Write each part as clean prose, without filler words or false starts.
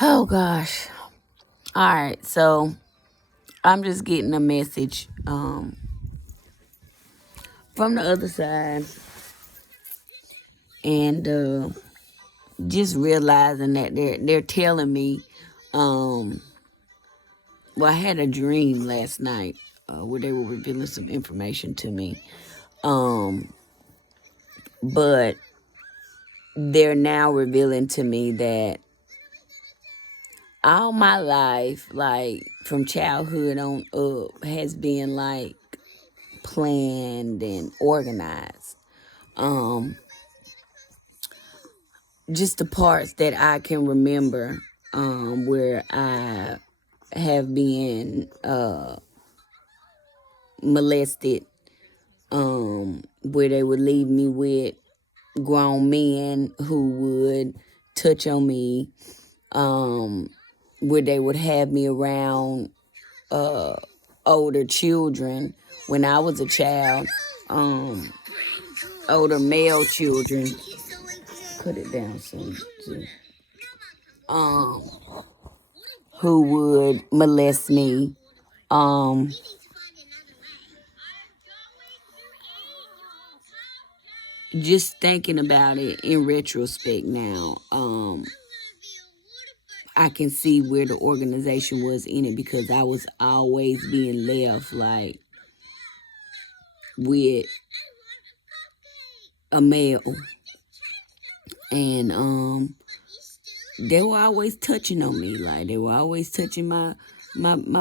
Oh gosh. All right. So I'm just getting a message from the other side and just realizing that they're telling me well, I had a dream last night where they were revealing some information to me. Um but they're now revealing to me that all my life, like from childhood on up, has been like planned and organized. Um, just the parts that I can remember, where I have been molested, where they would leave me with grown men who would touch on me, um, where they would have me around older children when I was a child, um, older male children. Put it down some. Um, who would molest me. Um, just thinking about it in retrospect now, I can see where the organization was in it because I was always being left like with a male, and they were always touching on me, like they were always touching my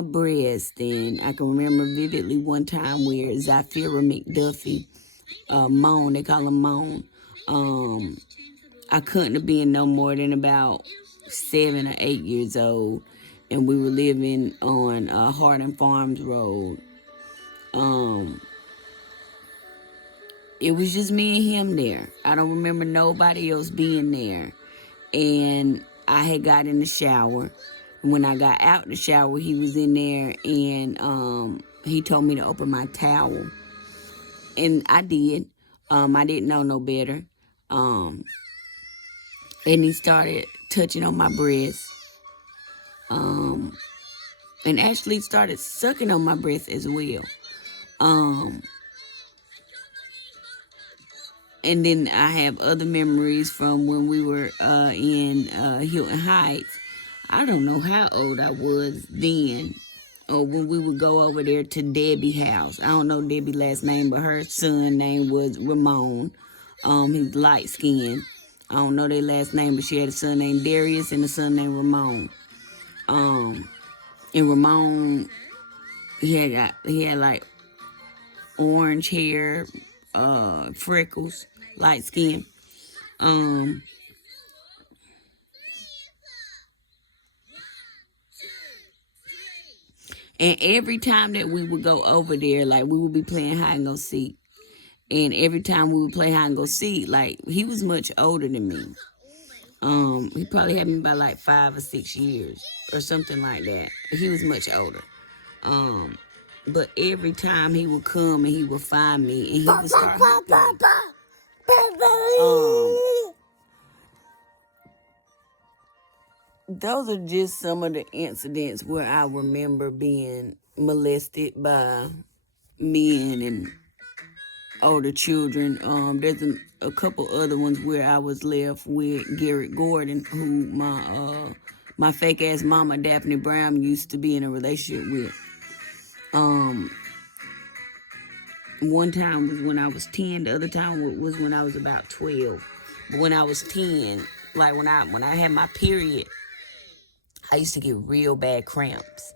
breast. And I can remember vividly one time where Zafira McDuffie, Moan, they call him Moan, I couldn't have been no more than about 7 or 8 years old, and we were living on Hardin Farms Road. It was just me and him there. I don't remember nobody else being there. And I had got in the shower. When I got out the shower, he was in there, and he told me to open my towel. And I did. I didn't know no better. Um, and he started touching on my breast. And actually started sucking on my breast as well. Um, and then I have other memories from when we were in Hilton Heights. I don't know how old I was then, or when we would go over there to Debbie's house. I don't know Debbie's last name, but her son name was Ramon. He was light skinned. I don't know their last name, but she had a son named Darius and a son named Ramon. And Ramon, he had like orange hair, freckles, light skin. Um, and every time that we would go over there, like we would be playing hide and go seek. And every time we would play hide and go seek, like he was much older than me. He probably had me by like 5 or 6 years or something like that. He was much older. But every time he would come and he would find me and he would start humping me. Those are just some of the incidents where I remember being molested by men and older children. There's a couple other ones where I was left with Garrett Gordon, who my fake ass mama Daphne Brown used to be in a relationship with. One time was when I was 10. The other time was when I was about 12. But when I was 10, like when I had my period, I used to get real bad cramps.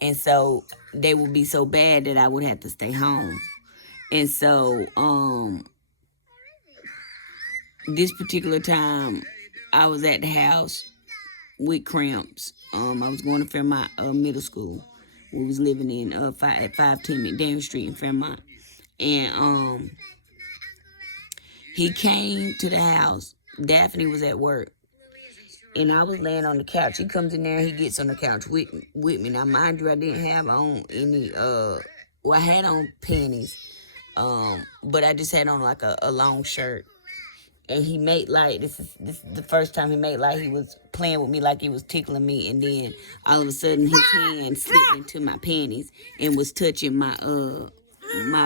And so they would be so bad that I would have to stay home. And so this particular time I was at the house with cramps. I was going to Fairmont Middle School. We was living in at 510 McDaniel Street in Fairmont. And he came to the house. Daphne was at work. And I was laying on the couch. He comes in there, he gets on the couch with me. Now, mind you, I didn't have on any, I had on panties, but I just had on like a long shirt. and he made like this is the first time he made like he was playing with me, like he was tickling me, and then all of a sudden his hand slipped into my panties and was touching my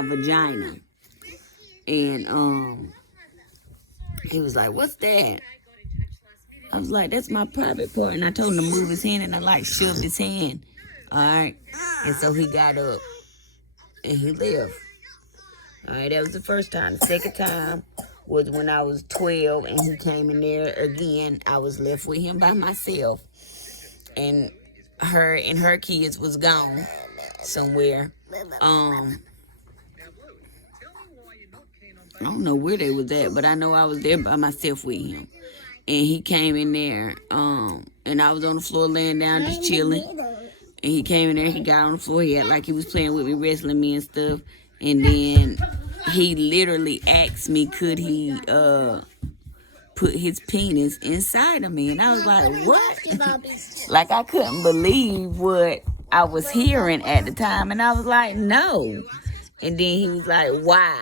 vagina, and he was like, "What's that?" I was like, "That's my private part," and I told him to move his hand, and I like shoved his hand. All right, and so he got up and he left. All right, that was the first time. The second time was when I was 12 and he came in there again. I was left with him by myself, and her kids was gone somewhere. I don't know where they was at, but I know I was there by myself with him. And he came in there, and I was on the floor laying down just chilling. And he came in there, he got on the floor, he had like he was playing with me, wrestling me and stuff. And then he literally asked me, could he put his penis inside of me? And I was like, what? Like, I couldn't believe what I was hearing at the time. And I was like, no. And then he was like, why?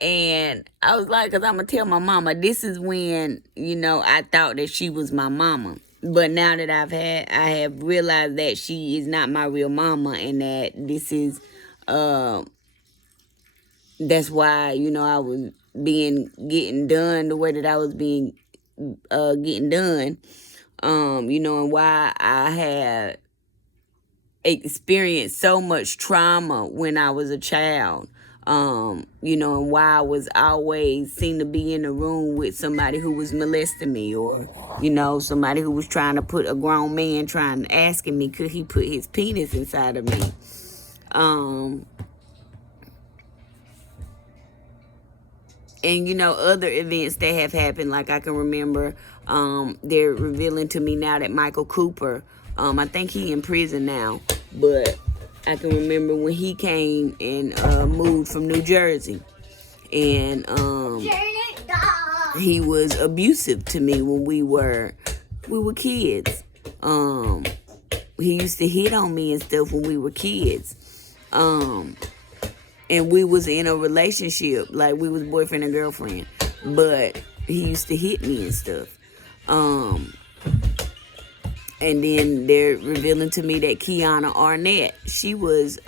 And I was like, because I'm going to tell my mama. This is when, I thought that she was my mama. But now that I have realized that she is not my real mama, and that this is, that's why, I was getting done the way that I was getting done, and why I had experienced so much trauma when I was a child. And why I was always seemed to be in a room with somebody who was molesting me, or, somebody who was trying to put a grown man asking me, could he put his penis inside of me? And, other events that have happened, like I can remember, they're revealing to me now that Michael Cooper, I think he in prison now, but I can remember when he came and moved from New Jersey, and he was abusive to me when we were kids. He used to hit on me and stuff when we were kids, and we was in a relationship, like we was boyfriend and girlfriend, but he used to hit me and stuff. And then they're revealing to me that Kiana Arnett, she was,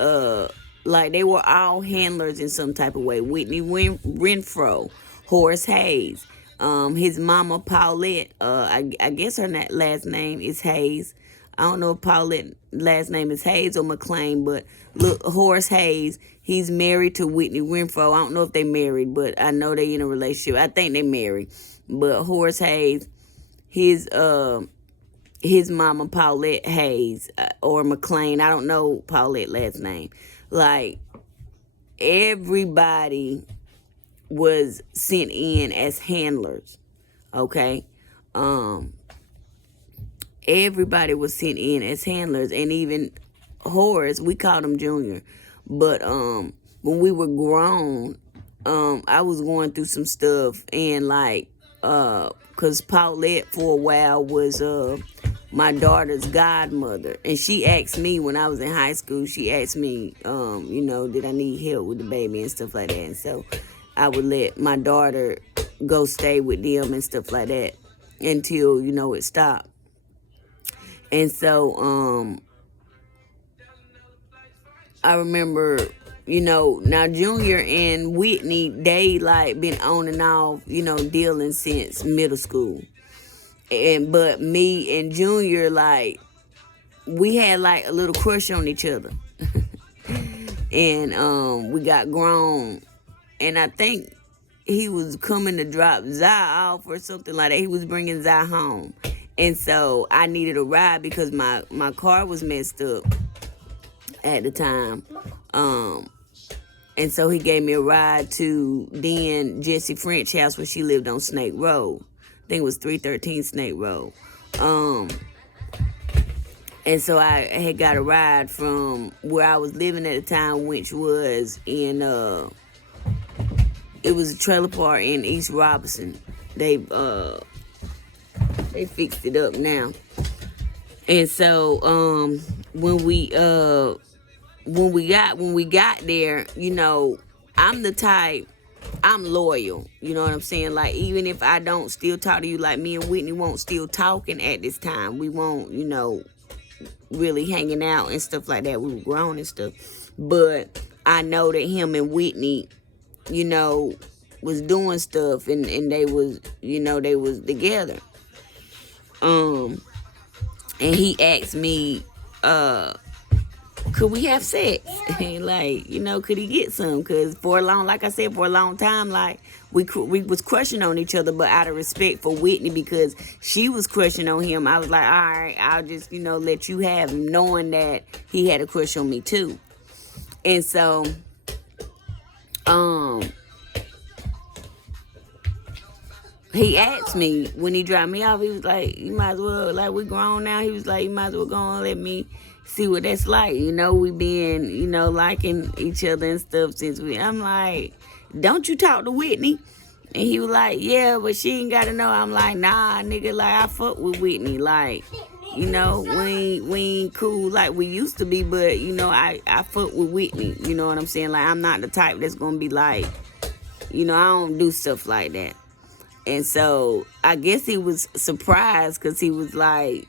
like, they were all handlers in some type of way. Whitney Renfro, Horace Hayes, his mama Paulette, I guess her last name is Hayes. I don't know if Paulette's last name is Hayes or McLean, but look, Horace Hayes, he's married to Whitney Renfro. I don't know if they married, but I know they in a relationship. I think they married. But Horace Hayes, his mama Paulette Hayes, or McLean, I don't know Paulette's last name. Like, everybody was sent in as handlers, okay? Everybody was sent in as handlers, and even Horace, we called him Junior. But when we were grown, I was going through some stuff, and like, because Paulette for a while was my daughter's godmother, and she asked me when I was in high school, she asked me, did I need help with the baby and stuff like that, and so I would let my daughter go stay with them and stuff like that until, it stopped. And so, I remember, now Junior and Whitney, they like been on and off, dealing since middle school. But me and Junior, like, we had like a little crush on each other. And we got grown. And I think he was coming to drop Zai off or something like that. He was bringing Zai home. And so I needed a ride because my car was messed up at the time. And so he gave me a ride to then Jessie French house where she lived on Snake Road. I think it was 313 Snake Road. And so I had got a ride from where I was living at the time, which was in, it was a trailer park in East Robinson. They fixed it up now. And so, when we got there, I'm the type, I'm loyal. You know what I'm saying? Like, even if I don't still talk to you, like me and Whitney won't still talking at this time. We won't, really hanging out and stuff like that. We were grown and stuff. But I know that him and Whitney, was doing stuff and they was, they was together. And he asked me, could we have sex? And like, could he get some? Because for a long time, like, we was crushing on each other, but out of respect for Whitney, because she was crushing on him, I was like, all right, I'll just, let you have him, knowing that he had a crush on me too. And so, he asked me when he dropped me off, he was like, you might as well, like, we grown now. He was like, you might as well go and let me see what that's like. We been, liking each other and stuff I'm like, don't you talk to Whitney? And he was like, yeah, but she ain't got to know. I'm like, nah, nigga, like, I fuck with Whitney. Like, we ain't cool like we used to be, but, I fuck with Whitney. You know what I'm saying? Like, I'm not the type that's going to be like, I don't do stuff like that. And so I guess he was surprised because he was like,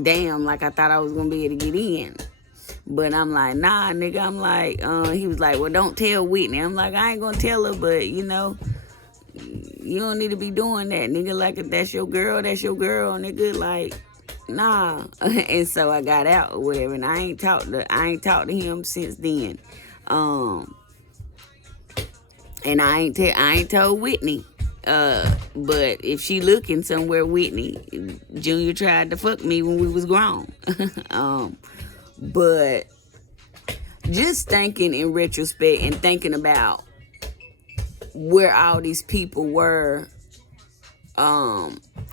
damn, like I thought I was going to be able to get in. But I'm like, nah, nigga. I'm like, he was like, well, don't tell Whitney. I'm like, I ain't going to tell her, but, you don't need to be doing that, nigga. Like, if that's your girl, nigga. Like, nah. And so I got out or whatever, and I ain't talked to him since then. And I ain't told Whitney. But if she looking somewhere, Whitney, Junior tried to fuck me when we was grown. But just thinking in retrospect and thinking about where all these people were,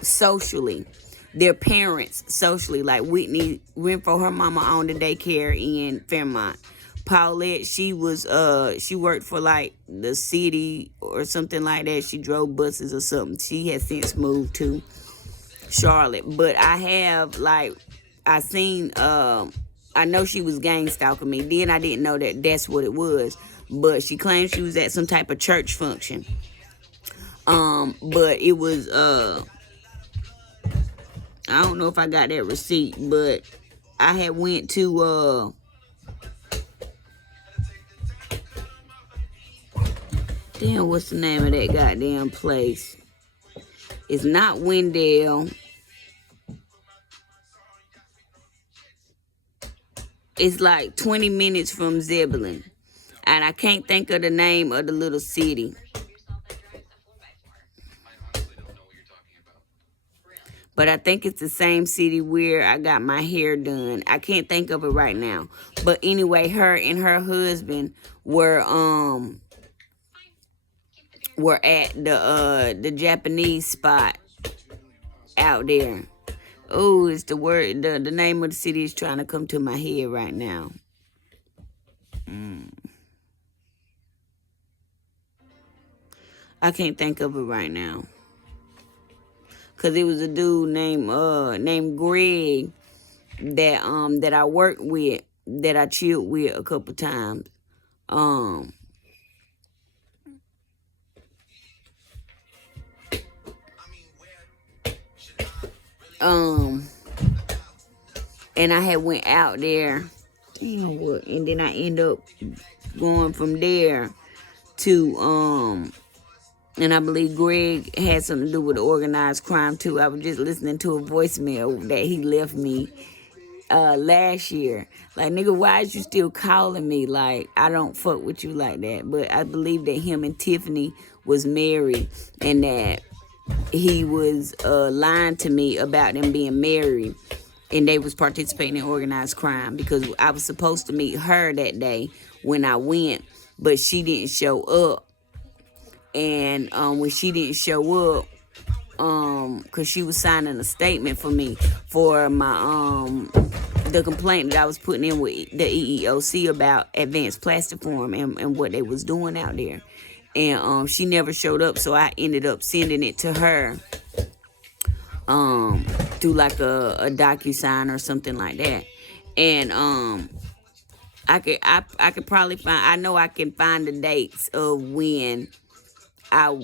socially, their parents socially, like Whitney Renfro, her mama owned a daycare in Fairmont. Paulette, she worked for like the city or something like that. She drove buses or something. She has since moved to Charlotte. But I have I know she was gang stalking me. Then I didn't know that that's what it was. But she claimed she was at some type of church function. But it was, I don't know if I got that receipt, but I had went to, damn, what's the name of that goddamn place? It's not Wendell. It's like 20 minutes from Zebulon. And I can't think of the name of the little city. But I think it's the same city where I got my hair done. I can't think of it right now. But anyway, her and her husband were at the Japanese spot out there. Oh, it's the word, the name of the city is trying to come to my head right now. I can't think of it right now. Cause it was a dude named Greg that I worked with, that I chilled with a couple times. And I had went out there, and then I end up going from there to and I believe Greg had something to do with organized crime too. I was just listening to a voicemail that he left me last year. Like, nigga, why is you still calling me? Like, I don't fuck with you like that. But I believe that him and Tiffany was married and that he was lying to me about them being married, and they was participating in organized crime, because I was supposed to meet her that day when I went, but she didn't show up. And when she didn't show up, because she was signing a statement for me for my the complaint that I was putting in with the EEOC about Advanced Plastic Forum and what they was doing out there. And she never showed up, so I ended up sending it to her through like a DocuSign or something like that. And I could probably find, I know I can find the dates of when I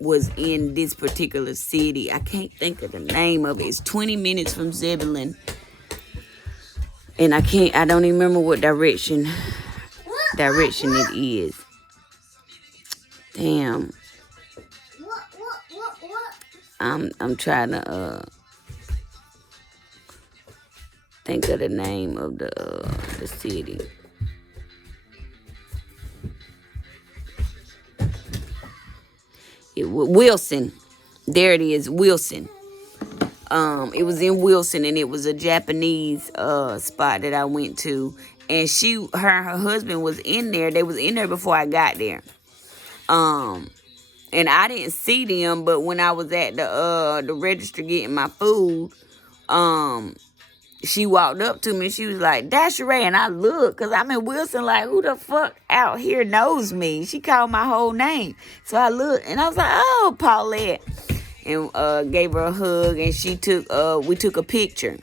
was in this particular city. I can't think of the name of it. It's 20 minutes from Zebulon. And I don't even remember what direction it is. Damn. I'm trying to think of the name of the city. Wilson. There it is, Wilson. It was in Wilson, and it was a Japanese spot that I went to. And her husband was in there. They was in there before I got there. And I didn't see them, but when I was at the register getting my food, she walked up to me. She was like, "Dasharay," and I looked, cause I'm in Wilson. Like, who the fuck out here knows me? She called my whole name, so I looked, and I was like, "Oh, Paulette," and gave her a hug, and we took a picture.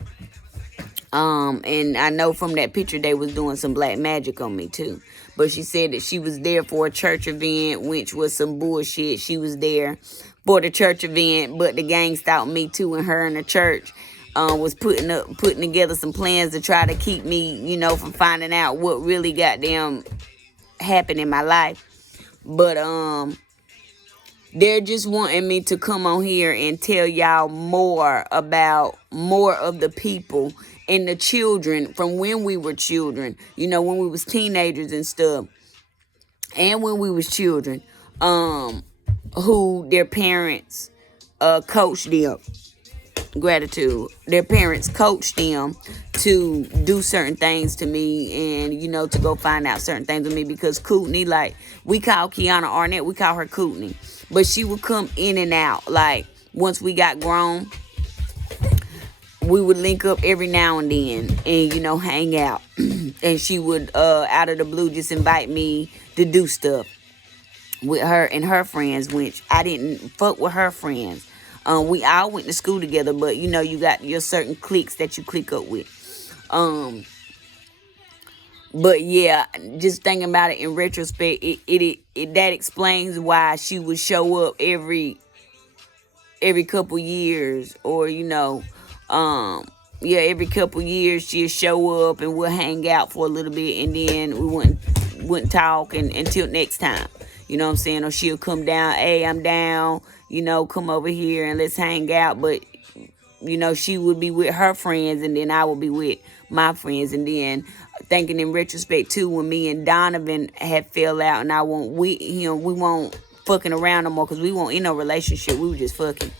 And I know from that picture they was doing some black magic on me too. But she said that she was there for a church event, which was some bullshit. She was there for the church event, but the gang stalked me too, and her and the church was putting together some plans to try to keep me, from finding out what really goddamn happened in my life. But they're just wanting me to come on here and tell y'all more about more of the people and the children from when we were children, when we was teenagers and stuff, and when we was children, who their parents coached them. Gratitude. Their parents coached them to do certain things to me, and to go find out certain things with me, because Kootenai, like, we call Kiana Arnett, we call her Kootenai, but she would come in and out. Like, once we got grown, we would link up every now and then and, hang out. And she would, out of the blue, just invite me to do stuff with her and her friends, which I didn't fuck with her friends. We all went to school together, but, you got your certain cliques that you click up with. But, yeah, just thinking about it in retrospect, that explains why she would show up every couple years, or, every couple years she'd show up and we'll hang out for a little bit, and then we wouldn't talk until next time. You know what I'm saying? Or she'll come down, "Hey, I'm down, come over here and let's hang out." But, she would be with her friends, and then I would be with my friends. And then thinking in retrospect too, when me and Donovan had fell out and I won't with him, we won't fucking around no more, because we won't in no relationship. We were just fucking.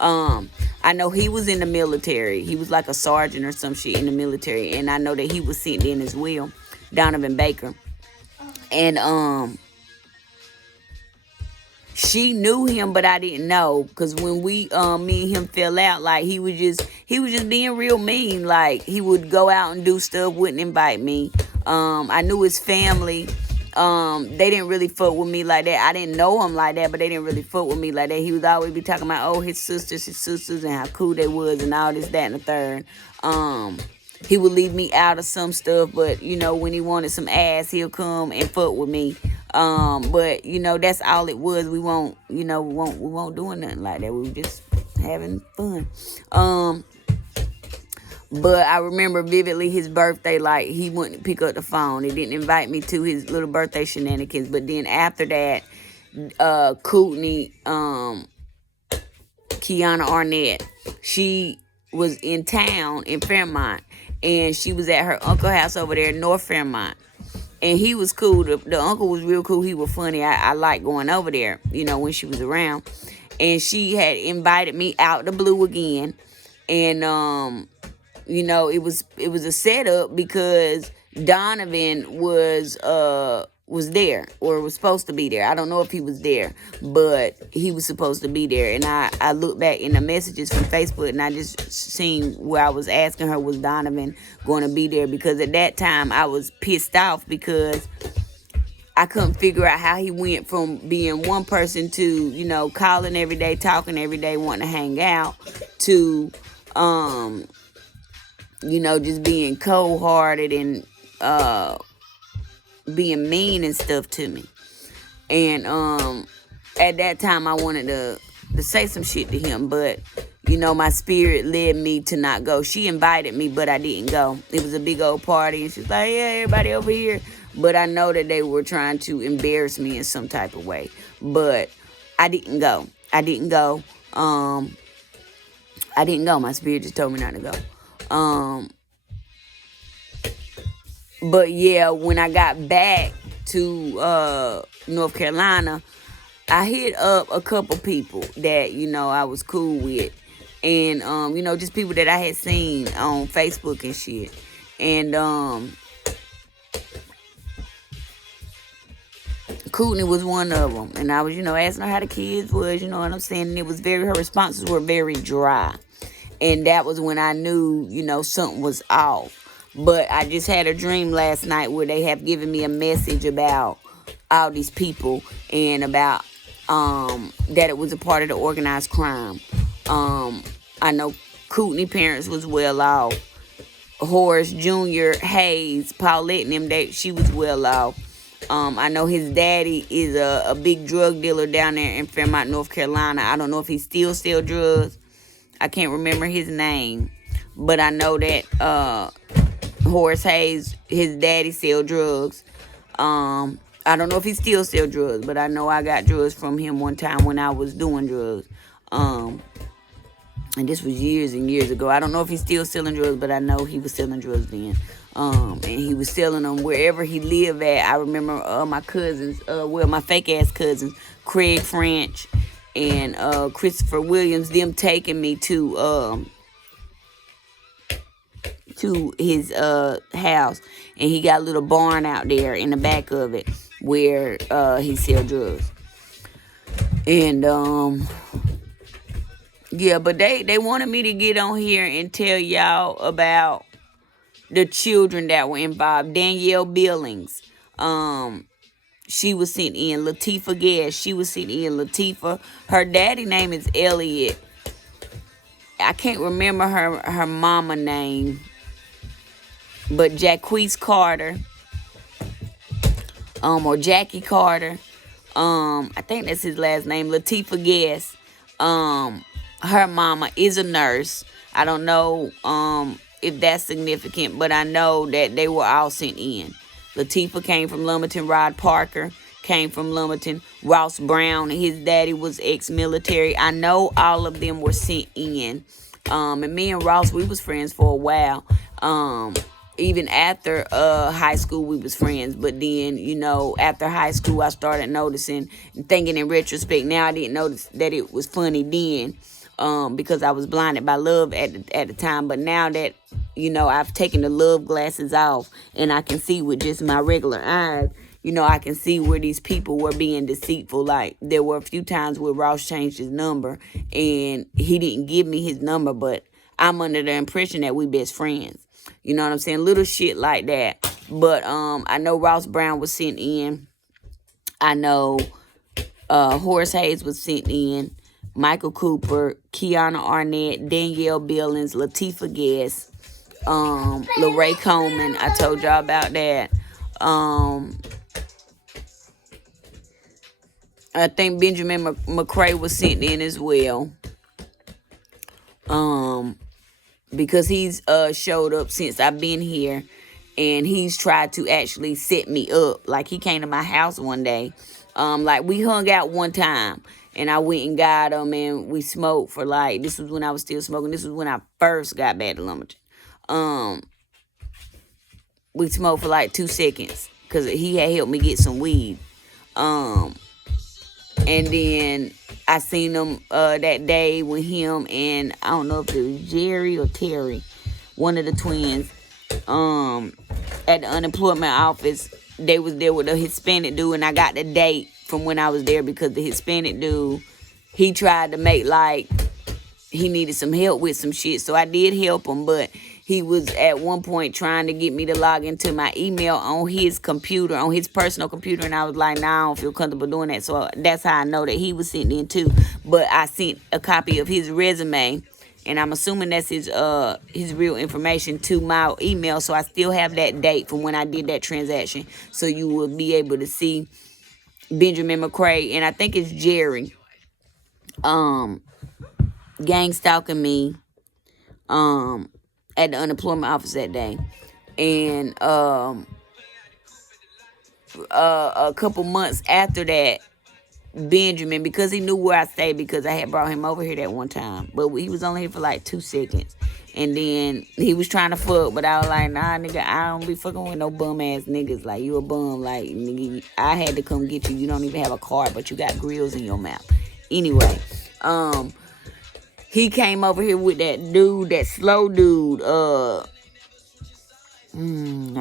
I know he was in the military. He was like a sergeant or some shit in the military. And I know that he was sent in as well, Donovan Baker. And she knew him, but I didn't know, because when me and him fell out, like, he was just being real mean. Like, he would go out and do stuff, wouldn't invite me. I knew his family. They didn't really fuck with me like that. I didn't know him like that, but they didn't really fuck with me like that. He would always be talking about, his sisters, and how cool they was, and all this, that, and the third. He would leave me out of some stuff, but, when he wanted some ass, he'll come and fuck with me. But, that's all it was. We won't doing nothing like that. We were just having fun. But I remember vividly his birthday, like, he wouldn't pick up the phone. He didn't invite me to his little birthday shenanigans. But then after that, Kootenai, Kiana Arnett, she was in town in Fairmont, and she was at her uncle's house over there in North Fairmont. And he was cool. The uncle was real cool. He was funny. I liked going over there, when she was around. And she had invited me out the blue again. And, it was a setup, because Donovan was there, or was supposed to be there. I don't know if he was there, but he was supposed to be there. And I looked back in the messages from Facebook, and I just seen where I was asking her, was Donovan going to be there? Because at that time I was pissed off, because I couldn't figure out how he went from being one person to, calling every day, talking every day, wanting to hang out, to just being cold-hearted and being mean and stuff to me. And at that time I wanted to say some shit to him, but my spirit led me to not go. She invited me, but I didn't go. It was a big old party, and she's like, yeah, everybody over here. But I know that they were trying to embarrass me in some type of way. But I didn't go. I didn't go. My spirit just told me not to go. But yeah, when I got back to North Carolina, I hit up a couple people that, I was cool with. And, just people that I had seen on Facebook and shit. And, Courtney was one of them. And I was, asking her how the kids was, you know what I'm saying? And it was her responses were very dry. And that was when I knew, something was off. But I just had a dream last night where they have given me a message about all these people and about that it was a part of the organized crime. I know Courtney parents was well off. Horace Jr., Hayes, Paulette and them, she was well off. I know his daddy is a big drug dealer down there in Fairmont, North Carolina. I don't know if he still sells drugs. I can't remember his name. But I know that Horace Hayes, his daddy sell drugs. I don't know if he still sell drugs, but I know I got drugs from him one time when I was doing drugs. And this was years and years ago. I don't know if he's still selling drugs, but I know he was selling drugs then. And he was selling them wherever he lived at. I remember my cousins, my fake-ass cousins, Craig French and Christopher Williams, them taking me to his house. And he got a little barn out there in the back of it where he sell drugs. And yeah, but they wanted me to get on here and tell y'all about the children that were involved. Danielle Billings, she was sent in. Latifah Guest, she was sent in. Latifah, her daddy name is Elliot. I can't remember her mama name, but Jacquees Carter, or Jackie Carter, I think that's his last name. Latifah Guest, her mama is a nurse. I don't know if that's significant, but I know that they were all sent in. Latifah came from Lumberton. Rod Parker came from Lumberton. Ross Brown, his daddy was ex-military. I know all of them were sent in. And me and Ross, we was friends for a while. Even after high school, we was friends. But then, after high school, I started noticing and thinking in retrospect. Now I didn't notice that it was funny then. Because I was blinded by love at the time. But now that, I've taken the love glasses off and I can see with just my regular eyes, I can see where these people were being deceitful. Like, there were a few times where Ross changed his number and he didn't give me his number, but I'm under the impression that we best friends. You know what I'm saying? Little shit like that. But I know Ross Brown was sent in. I know Horace Hayes was sent in. Michael Cooper, Kiana Arnett, Danielle Billings, Latifah Guest, LaRae Coleman. I told y'all about that. I think Benjamin McCray was sent in as well. Because he's showed up since I've been here. And he's tried to actually set me up. Like, he came to my house one day. Like, we hung out one time. And I went and got him, and we smoked for this was when I was still smoking. This was when I first got back to Lumberton. We smoked for 2 seconds because he had helped me get some weed. And then I seen him that day with him and I don't know if it was Jerry or Terry, one of the twins, at the unemployment office. They was there with a Hispanic dude, and I got the date from when I was there because the Hispanic dude, he tried to make he needed some help with some shit. So I did help him, but he was at one point trying to get me to log into my email on his computer, on his personal computer, and I was like, nah, I don't feel comfortable doing that. So that's how I know that he was sent in too. But I sent a copy of his resume, and I'm assuming that's his real information, to my email. So I still have that date from when I did that transaction. So you will be able to see Benjamin McCray, and I think it's Jerry, gang stalking me at the unemployment office that day. And a couple months after that, Benjamin, because he knew where I stayed, because I had brought him over here that one time, but he was only here for like 2 seconds, and then he was trying to fuck, but I was like, nah, nigga, I don't be fucking with no bum ass niggas. Like, you a bum. Like, nigga, I had to come get you. You don't even have a car, but you got grills in your mouth. Anyway, he came over here with that dude, that slow dude. I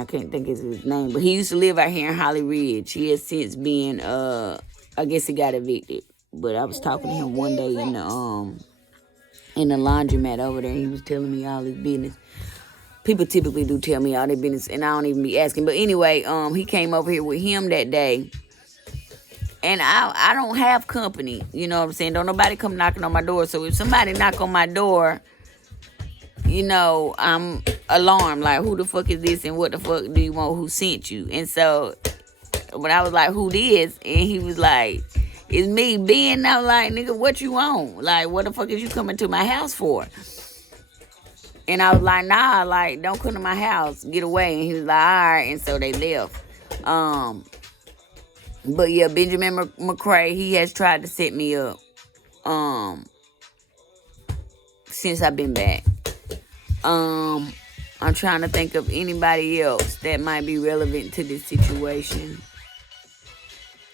can't think of his name, but he used to live out here in Holly Ridge. He has since been, I guess he got evicted. But I was talking to him one day in the laundromat over there, and he was telling me all his business. People typically do tell me all their business, and I don't even be asking. But anyway, he came over here with him that day, and I don't have company. You know what I'm saying? Don't nobody come knocking on my door. So if somebody knock on my door, you know, I'm alarmed. Like, who the fuck is this, and what the fuck do you want? Who sent you? And so when I was like, who this? And he was like, it's me, Ben. I was like, nigga, what you want? Like, what the fuck is you coming to my house for? And I was like, nah, like, don't come to my house. Get away. And he was like, all right. And so they left. But yeah, Benjamin McCray, he has tried to set me up since I've been back. I'm trying to think of anybody else that might be relevant to this situation.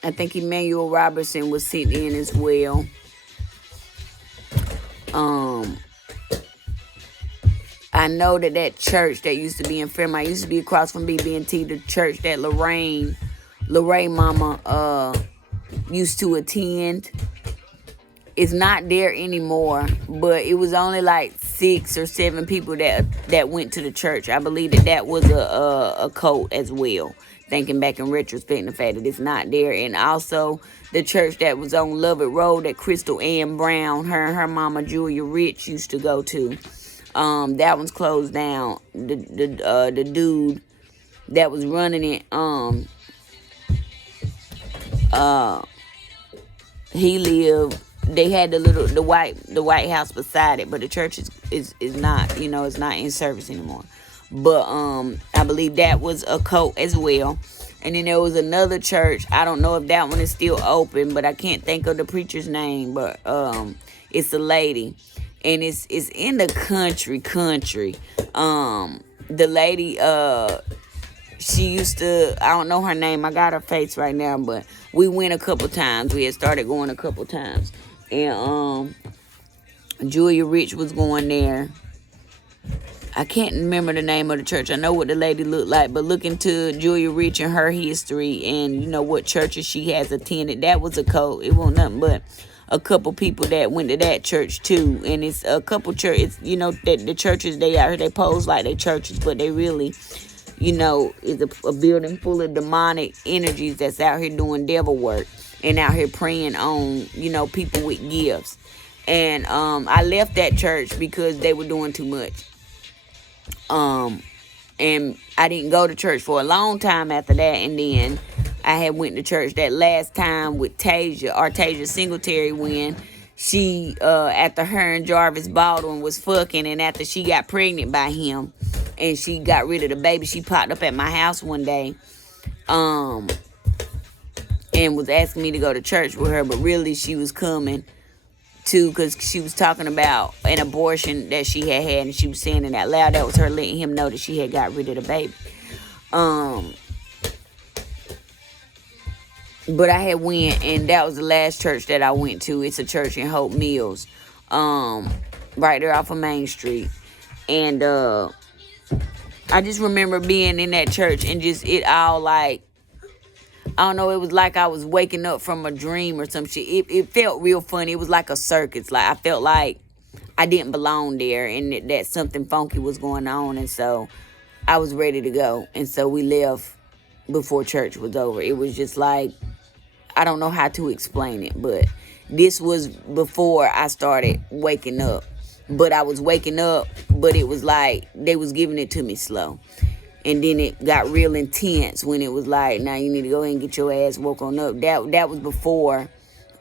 I think Emmanuel Robertson was sitting in as well. I know that church that used to be in Fairmont, used to be across from BB&T, the church that Lorraine mama used to attend. It's not there anymore, but it was only like 6 or 7 people that went to the church. I believe that was a cult as well. Thinking back in retrospect, the fact that it's not there. And also the church that was on Lovett Road that Crystal Ann Brown, her and her mama Julia Rich used to go to. That one's closed down. The dude that was running it, he lived. They had the White House beside it, but the church is not, you know, it's not in service anymore. But I believe that was a cult as well. And then there was another church. I don't know if that one is still open, but I can't think of the preacher's name. But it's a lady, and it's in the country. The lady, she used to, I don't know her name. I got her face right now, but we went a couple times. We had started going a couple times. And Julia Rich was going there. I can't remember the name of the church. I know what the lady looked like, but look into Julia Rich and her history and, you know, what churches she has attended. That was a cult. It wasn't nothing but a couple people that went to that church too. And it's a couple churches, you know, that the churches they out here, they pose like they churches, but they really, you know, is a building full of demonic energies that's out here doing devil work and out here preying on, you know, people with gifts. And I left that church because they were doing too much. And I didn't go to church for a long time after that. And then I had went to church that last time with Artasia Singletary, when she, after her and Jarvis Baldwin was fucking, and after she got pregnant by him and she got rid of the baby, she popped up at my house one day, and was asking me to go to church with her, but really she was coming too, because she was talking about an abortion that she had, and she was saying it out loud. That was her letting him know that she had got rid of the baby. But I had went, and that was the last church that I went to. It's a church in Hope Mills, right there off of Main Street. And I just remember being in that church and just it all like, I don't know, it was like I was waking up from a dream or some shit. It felt real funny. It was like a circus. Like I felt like I didn't belong there and that something funky was going on. And so I was ready to go. And so we left before church was over. It was just like, I don't know how to explain it, but this was before I started waking up. But I was waking up, but it was like they was giving it to me slow. And then it got real intense when it was like, now you need to go ahead and get your ass woke on up. That was before,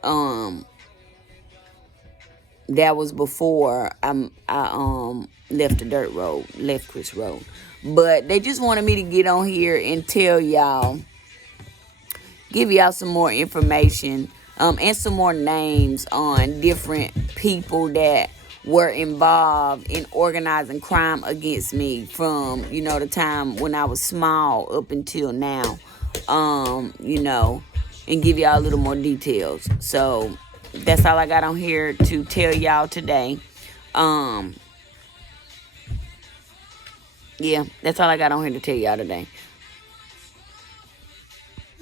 I left the dirt road, left Chris Road. But they just wanted me to get on here and tell y'all, give y'all some more information, and some more names on different people that were involved in organizing crime against me from, the time when I was small up until now, and give y'all a little more details. So that's all I got on here to tell y'all today. Yeah, that's all I got on here to tell y'all today.